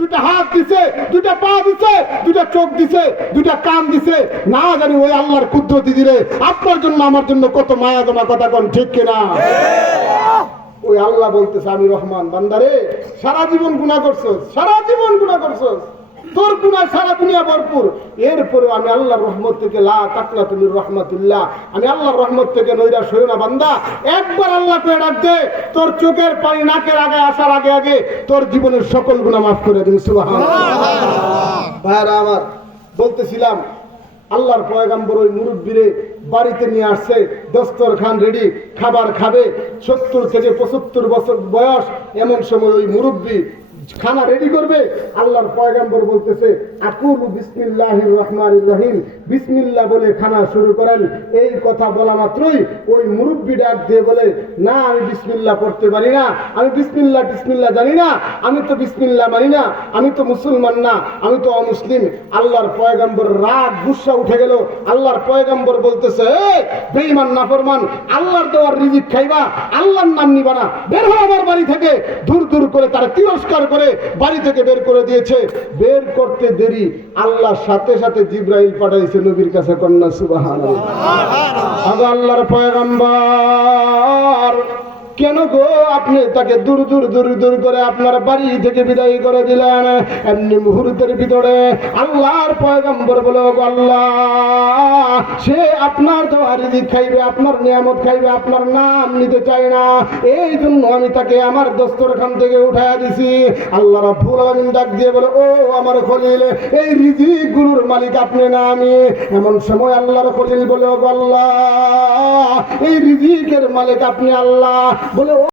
দুটা হাত দিছে, দুটা পা দিছে, দুটা চোখ দিছে, দুটা কান দিছে। না জানি ওই আল্লাহর কুদরতি দিলে আপনার জন্য, আমার জন্য কত মায়া জমা কথা কন, ঠিক কিনা? ওই আল্লাহ বলতেছে, আমি রহমান বান্দারে সারা জীবন গুণা করছ সারা জীবন গুণা করছস। তোর গুণা সারা দুনিয়া ভরপুর। এরপরে আমি আল্লাহর রহমত থেকে লা কাতলা তুমি রহমতুল্লাহ। আমি আল্লাহর রহমত থেকে নৈরা সই না বান্দা। একবার আল্লাহ করে ডাক দে, তোর চোখের পানি নাকের আগে আসার আগে আগে তোর জীবনের সকল গুণা মাফ করে দিন ভাইরা আমার বলতেছিলাম, আল্লাহর পয়গাম্বর ওই মুরব্বীরে বাড়িতে নিয়ে আসছে দস্তর খান রেডি খাবার খাবে। সত্তর থেকে পঁচাত্তর বছর বয়স, এমন সময় ওই মুরব্বী খানা রেডি করবে? আল্লাহর পয়গাম্বর বলতেছে আকুলু বিসমিল্লাহির রহমানির রহিম। বিসমিল্লাহ বলে খানা শুরু করেন। এই কথা বলা মাত্রই ওই মুরব্বী ডাক দিয়ে বলে না আমি বিসমিল্লাহ পড়তে পারি না। আমি বিসমিল্লাহ বিসমিল্লাহ জানি না। আমি তো বিসমিল্লাহ মানি না। আমি তো মুসলমান না। আমি তো অমুসলিম। আল্লাহর পয়গাম্বর রাগ গুসা উঠে গেল। আল্লাহর পয়গাম্বর বলতেছে "এই, বেঈমান নাফরমান আল্লাহর দেওয়ার রিজিক খাইবা। আল্লাহর নাম নিবা না। বের আমার বাড়ি থেকে। দূর দূর করে তারা তিরস্কার করে বাড়ি থেকে বের করে দিয়েছে। বের করতে দেরি আল্লাহ সাথে সাথে জিব্রাইল পাঠাইছে নবীর কাছে কন্যা সুবাহ আল্লাহর পয়গাম্বর কেন গো আপনি তাকে দূর দূর দূর দূর করে আপনার বাড়ি থেকে বিদায় করে দিলেন? এমনি মুহূর্তের ভিতরে আল্লাহর পয়গম্বর বলে, "ওগো আল্লাহ, সে আপনার দেওয়া রিজিক খাইবে, আপনার নিয়ামত খাইবে, আপনার নাম নিতে চায় না। এই জন্য আমি তাকে আমার দস্তরখান থেকে উঠাইয়া দিছি। আল্লাহ রাব্বুল আলামিন ডাক দিয়ে বলে, ও আমার খলিল, এই রিজিকগুলোর মালিক আপনি না আমি। এমন সময় আল্লাহর খলিল বলে, "ওগো আল্লাহ এই রিজিকের মালিক আপনি আল্লাহ। বলে "ও